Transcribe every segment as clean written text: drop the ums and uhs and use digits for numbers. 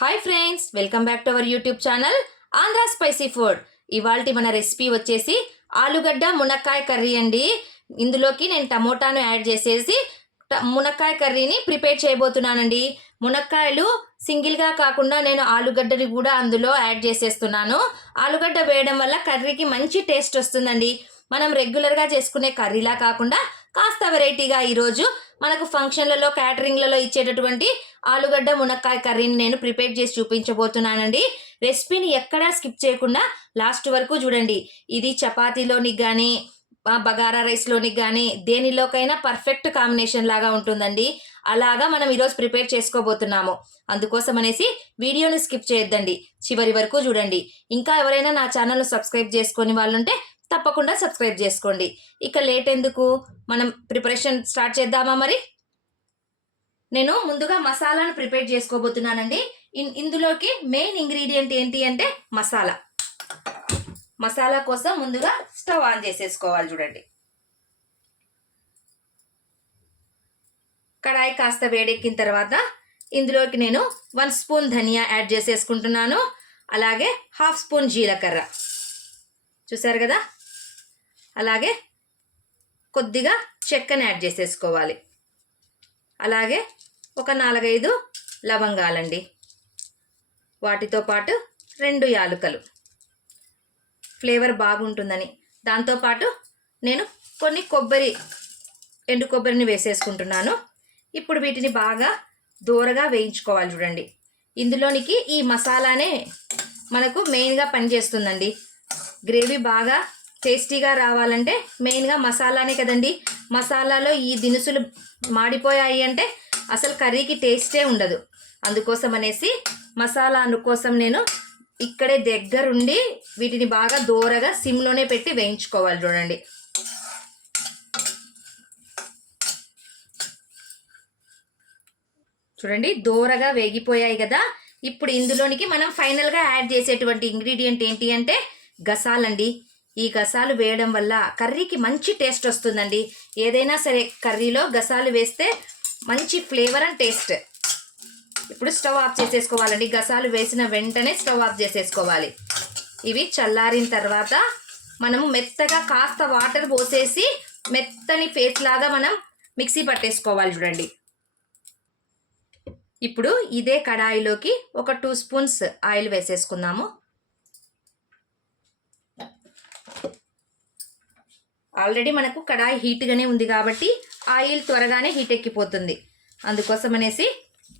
Hi friends, welcome back to our YouTube channel Andhra spicy food. ఇవాల్టి మన recipe వచ్చేసి ఆలుగడ్డ మునక్కాయ కర్రీ అండి. ఇందులోకి నేను టమోటాను యాడ్ చేసేసి మునక్కాయ కర్రీని ప్రిపేర్ చేయబోతున్నానండి. మునక్కాయలు సింగిల్గా కాకుండా నేను ఆలుగడ్డని కూడా అందులో యాడ్ చేసేస్తున్నాను. ఆలుగడ్డ వేయడం వల్ల కర్రీకి మంచి టేస్ట్ వస్తుందండి. మనం రెగ్యులర్గా చేసుకునే కర్రీలా కాకుండా కాస్త వెరైటీగా ఈరోజు మనకు ఫంక్షన్లలో క్యాటరింగ్లలో ఇచ్చేటటువంటి ఆలుగడ్డ మునక్కాయ కర్రీని నేను ప్రిపేర్ చేసి చూపించబోతున్నానండి. రెసిపీని ఎక్కడా స్కిప్ చేయకుండా లాస్ట్ వరకు చూడండి. ఇది చపాతీలోనికి కానీ బగారా రైస్లోనికి కానీ దేనిలోకైనా పర్ఫెక్ట్ కాంబినేషన్ లాగా ఉంటుందండి. అలాగా మనం ఈరోజు ప్రిపేర్ చేసుకోబోతున్నాము. అందుకోసం అనేసి వీడియోని స్కిప్ చేయొద్దండి, చివరి వరకు చూడండి. ఇంకా ఎవరైనా నా ఛానల్ను సబ్స్క్రైబ్ చేసుకొని వాళ్ళుంటే తప్పకుండా సబ్స్క్రైబ్ చేసుకోండి. ఇక లేట్ ఎందుకు, మనం ప్రిపరేషన్ స్టార్ట్ చేద్దామా? మరి నేను ముందుగా మసాలాను ప్రిపేర్ చేసుకోబోతున్నానండి. ఇందులోకి మెయిన్ ఇంగ్రీడియంట్ ఏంటి అంటే మసాలా. మసాలా కోసం ముందుగా స్టవ్ ఆన్ చేసేసుకోవాలి. చూడండి, కడాయి కాస్త వేడెక్కిన తర్వాత ఇందులోకి నేను 1 స్పూన్ ధనియా యాడ్ చేసేసుకుంటున్నాను. అలాగే 1/2 స్పూన్ జీలకర్ర, చూసారు కదా. అలాగే కొద్దిగా చెక్కను యాడ్ చేసేసుకోవాలి. అలాగే ఒక 4-5 లవంగాలండి, వాటితో పాటు 2 యాలకులు, ఫ్లేవర్ బాగుంటుందని. దాంతోపాటు నేను కొన్ని ఎండు కొబ్బరిని వేసేసుకుంటున్నాను. ఇప్పుడు వీటిని బాగా దూరగా వేయించుకోవాలి. చూడండి, ఇందులోనికి ఈ మసాలానే మనకు మెయిన్గా పనిచేస్తుందండి. గ్రేవీ బాగా టేస్టీగా రావాలంటే మెయిన్గా మసాలానే కదండి. మసాలాలో ఈ దినుసులు మాడిపోయాయి అంటే అసలు కర్రీకి టేస్టే ఉండదు. అందుకోసం అనేసి మసాలా కోసం నేను ఇక్కడే దగ్గరుండి వీటిని బాగా దూరగా సిమ్లోనే పెట్టి వేయించుకోవాలి. చూడండి, చూడండి దూరగా వేగిపోయాయి కదా. ఇప్పుడు ఇందులోనికి మనం ఫైనల్గా యాడ్ చేసేటువంటి ఇంగ్రీడియంట్ ఏంటి అంటే గసాలండి. ఈ గసాలు వేయడం వల్ల కర్రీకి మంచి టేస్ట్ వస్తుందండి. ఏదైనా సరే కర్రీలో గసాలు వేస్తే మంచి ఫ్లేవర్ అండ్ టేస్ట్. ఇప్పుడు స్టవ్ ఆఫ్ చేసేసుకోవాలండి. గసాలు వేసిన వెంటనే స్టవ్ ఆఫ్ చేసేసుకోవాలి. ఇవి చల్లారిన తర్వాత మనము మెత్తగా కాస్త వాటర్ పోసేసి మెత్తని పేస్ట్ లాగా మనం మిక్సీ పట్టేసుకోవాలి. చూడండి, ఇప్పుడు ఇదే కడాయిలోకి ఒక 2 స్పూన్స్ ఆయిల్ వేసేసుకుందాము. ఆల్రెడీ మనకు కడాయి హీట్గానే ఉంది కాబట్టి ఆయిల్ త్వరగానే హీట్ ఎక్కిపోతుంది. అందుకోసం అనేసి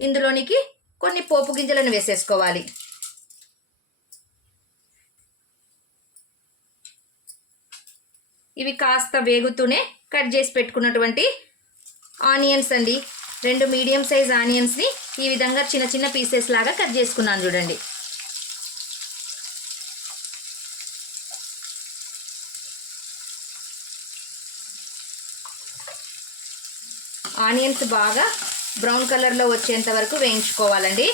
ఇందులోనికి కొన్ని పోపు గింజలను వేసేసుకోవాలి. ఇవి కాస్త వేగుతూనే కట్ చేసి పెట్టుకున్నటువంటి ఆనియన్స్ అండి. 2 మీడియం సైజ్ ఆనియన్స్ని ఈ విధంగా చిన్న చిన్న పీసెస్ లాగా కట్ చేసుకున్నాను. చూడండి, ఆనియన్స్ బాగా బ్రౌన్ కలర్లో వచ్చేంత వరకు వేయించుకోవాలండి.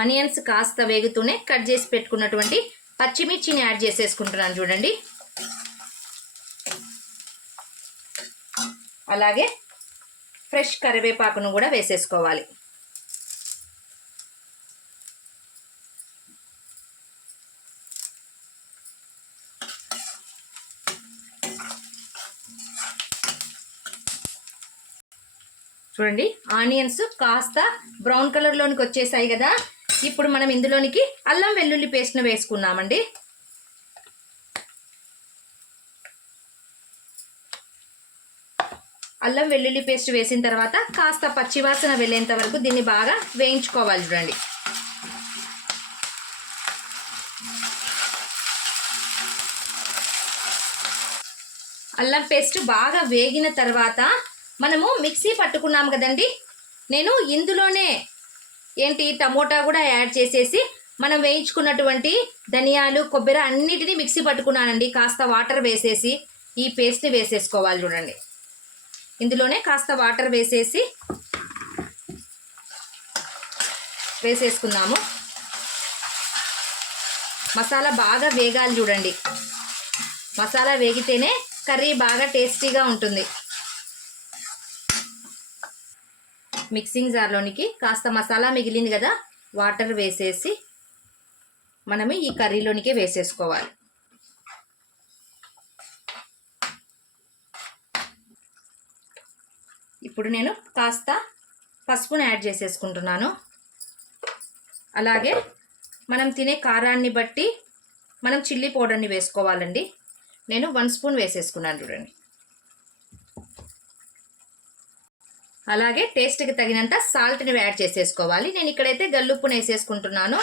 ఆనియన్స్ కాస్త వేగుతూనే కట్ చేసి పెట్టుకున్నటువంటి పచ్చిమిర్చిని యాడ్ చేసేసుకుంటున్నాను. చూడండి, అలాగే ఫ్రెష్ కరివేపాకును కూడా వేసేసుకోవాలి. చూడండి, ఆనియన్స్ కాస్త బ్రౌన్ కలర్లోనికి వచ్చేసాయి కదా. ఇప్పుడు మనం ఇందులోనికి అల్లం వెల్లుల్లి పేస్ట్ను వేసుకున్నామండి. అల్లం వెల్లుల్లి పేస్ట్ వేసిన తర్వాత కాస్త పచ్చివాసన వెళ్ళేంత వరకు దీన్ని బాగా వేయించుకోవాలి. చూడండి, అల్లం పేస్ట్ బాగా వేగిన తర్వాత మనము మిక్సీ పట్టుకున్నాము కదండి. నేను ఇందులోనే టమోటా కూడా యాడ్ చేసేసి మనం వేయించుకున్నటువంటి ధనియాలు కొబ్బరి అన్నిటినీ మిక్సీ పట్టుకున్నానండి. కాస్త వాటర్ వేసేసి ఈ పేస్ట్ని వేసేసుకోవాలి. చూడండి, ఇందులోనే కాస్త వాటర్ వేసేసుకున్నాము. మసాలా బాగా వేగాలి. చూడండి, మసాలా వేగితేనే కర్రీ బాగా టేస్టీగా ఉంటుంది. మిక్సింగ్ జార్లోనికి కాస్త మసాలా మిగిలింది కదా, వాటర్ వేసేసి మనము ఈ కర్రీలోనికే వేసేసుకోవాలి. ఇప్పుడు నేను కాస్త పసుపును యాడ్ చేసేసుకుంటున్నాను. అలాగే మనం తినే కారాన్ని బట్టి మనం చిల్లీ పౌడర్ని వేసుకోవాలండి. నేను 1 స్పూన్ వేసేసుకున్నాను చూడండి. అలాగే టేస్ట్కి తగినంత సాల్ట్ని యాడ్ చేసేసుకోవాలి. నేను ఇక్కడైతే గల్లుప్పుని వేసేసుకుంటున్నాను.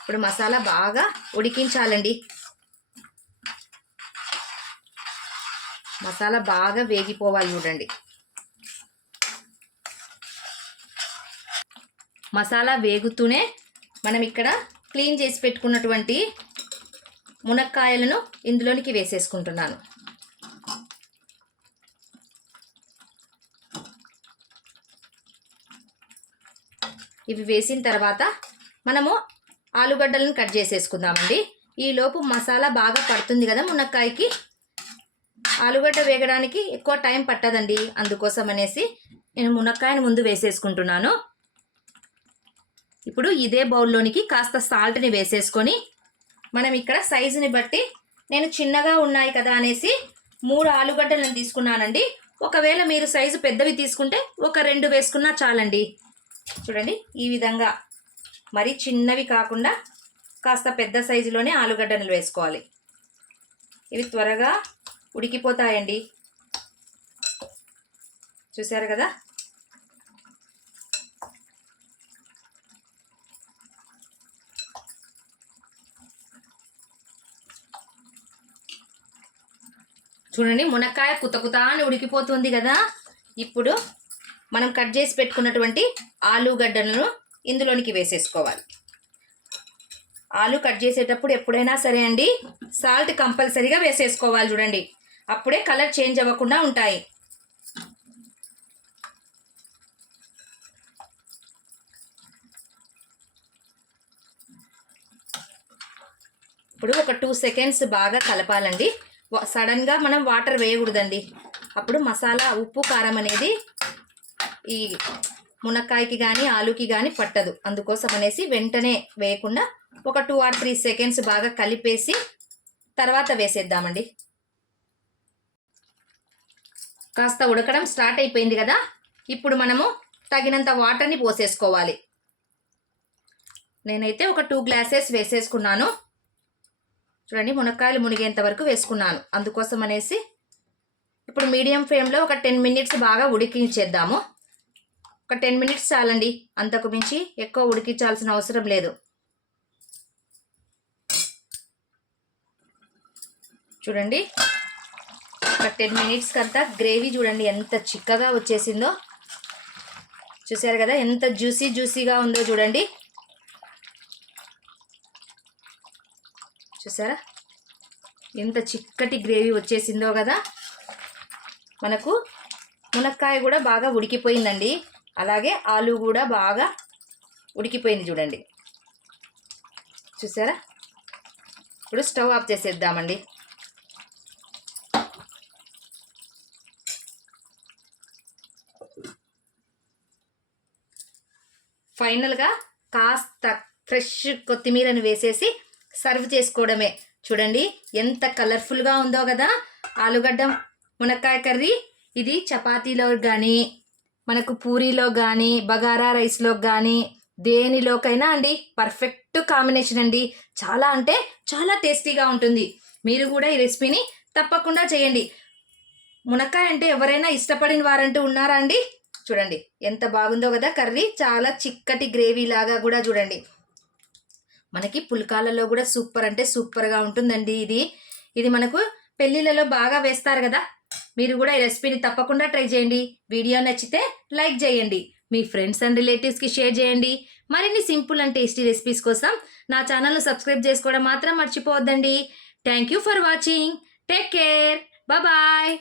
ఇప్పుడు మసాలా బాగా ఉడికించాలండి. మసాలా బాగా వేగిపోవాలి చూడండి. మసాలా వేగుతూనే మనం ఇక్కడ క్లీన్ చేసి పెట్టుకున్నటువంటి మునక్కాయలను ఇందులోనికి వేసేసుకుంటున్నాను. ఇవి వేసిన తర్వాత మనము ఆలుగడ్డలను కట్ చేసేసుకుందామండి. ఈలోపు మసాలా బాగా పడుతుంది కదా మునక్కాయకి. ఆలుగడ్డ వేగడానికి ఎక్కువ టైం పట్టదండి, అందుకోసం అనేసి నేను మునక్కాయను ముందు వేసేసుకుంటున్నాను. ఇప్పుడు ఇదే బౌల్లోనికి కాస్త సాల్ట్ని వేసేసుకొని మనం ఇక్కడ సైజుని బట్టి నేను చిన్నగా ఉన్నాయి కదా అనేసి 3 ఆలుగడ్డలను తీసుకున్నానండి. ఒకవేళ మీరు సైజు పెద్దవి తీసుకుంటే ఒక 2 వేసుకున్నా చాలండి. చూడండి ఈ విధంగా మరి చిన్నవి కాకుండా కాస్త పెద్ద సైజులోనే ఆలుగడ్డలు వేసుకోవాలి. ఇవి త్వరగా ఉడికిపోతాయండి. చూసారు కదా. చూడండి మునక్కాయ కుతకుతా అని ఉడికిపోతుంది కదా. ఇప్పుడు మనం కట్ చేసి పెట్టుకున్నటువంటి ఆలుగడ్డలను ఇందులోనికి వేసేసుకోవాలి. ఆలు కట్ చేసేటప్పుడు ఎప్పుడైనా సరే అండి సాల్ట్ కంపల్సరీగా వేసేసుకోవాలి చూడండి, అప్పుడే కలర్ చేంజ్ అవ్వకుండా ఉంటాయి. ఇప్పుడు ఒక 2 సెకండ్స్ బాగా కలపాలండి. సడన్గా మనం వాటర్ వేయకూడదండి, అప్పుడు మసాలా ఉప్పు కారం అనేది ఈ మునక్కాయకి కానీ ఆలుకి కానీ పట్టదు. అందుకోసం అనేసి వెంటనే వేయకుండా ఒక 2 or 3 సెకండ్స్ బాగా కలిపేసి తర్వాత వేసేద్దామండి. కాస్త ఉడకడం స్టార్ట్ అయిపోయింది కదా. ఇప్పుడు మనము తగినంత వాటర్ని పోసేసుకోవాలి. నేనైతే ఒక 2 గ్లాసెస్ వేసేసుకున్నాను. చూడండి మునక్కాయలు మునిగేంత వరకు వేసుకున్నాను. అందుకోసం అనేసి ఇప్పుడు మీడియం ఫ్లేమ్లో ఒక 10 మినిట్స్ బాగా ఉడికించేద్దాము. ఒక 10 మినిట్స్ చాలండి, అంతకు మించి ఎక్కువ ఉడికించాల్సిన అవసరం లేదు. చూడండి ఒక 10 మినిట్స్కి అంతా గ్రేవీ చూడండి ఎంత చిక్కగా వచ్చేసిందో. చూసారు కదా ఎంత జ్యూసీగా ఉందో చూడండి. చూసారా ఎంత చిక్కటి గ్రేవీ వచ్చేసిందో కదా. మనకు మునక్కాయ కూడా బాగా ఉడికిపోయిందండి, అలాగే ఆలు కూడా బాగా ఉడికిపోయింది చూడండి. చూసారా. ఇప్పుడు స్టవ్ ఆఫ్ చేసేద్దామండి. ఫైనల్గా కాస్త ఫ్రెష్ కొత్తిమీరని వేసేసి సర్వ్ చేసుకోవడమే. చూడండి ఎంత కలర్ఫుల్గా ఉందో కదా ఆలుగడ్డ మునక్కాయ కర్రీ. ఇది చపాతీలో కానీ మనకు పూరీలో కానీ బగారా రైస్లో కానీ దేనిలోకైనా అండి పర్ఫెక్ట్ కాంబినేషన్ అండి. చాలా అంటే చాలా టేస్టీగా ఉంటుంది. మీరు కూడా ఈ రెసిపీని తప్పకుండా చేయండి. మునక్కాయ అంటే ఎవరైనా ఇష్టపడిన వారంటూ ఉన్నారా అండి? చూడండి ఎంత బాగుందో కదా కర్రీ. చాలా చిక్కటి గ్రేవీ లాగా కూడా చూడండి. మనకి పుల్కాలలో కూడా సూపర్ అంటే సూపర్గా ఉంటుందండి. ఇది మనకు పెళ్ళిళ్ళలో బాగా వేస్తారు కదా. మీరు కూడా ఈ రెసిపీని తప్పకుండా ట్రై చేయండి. వీడియో నచ్చితే లైక్ చేయండి, మీ ఫ్రెండ్స్ అండ్ రిలేటివ్స్కి షేర్ చేయండి. మరిన్ని సింపుల్ అండ్ టేస్టీ రెసిపీస్ కోసం నా ఛానల్ను సబ్స్క్రైబ్ చేసుకోవడం మాత్రం మర్చిపోవద్దండి. Thank you for watching. Take care. Bye.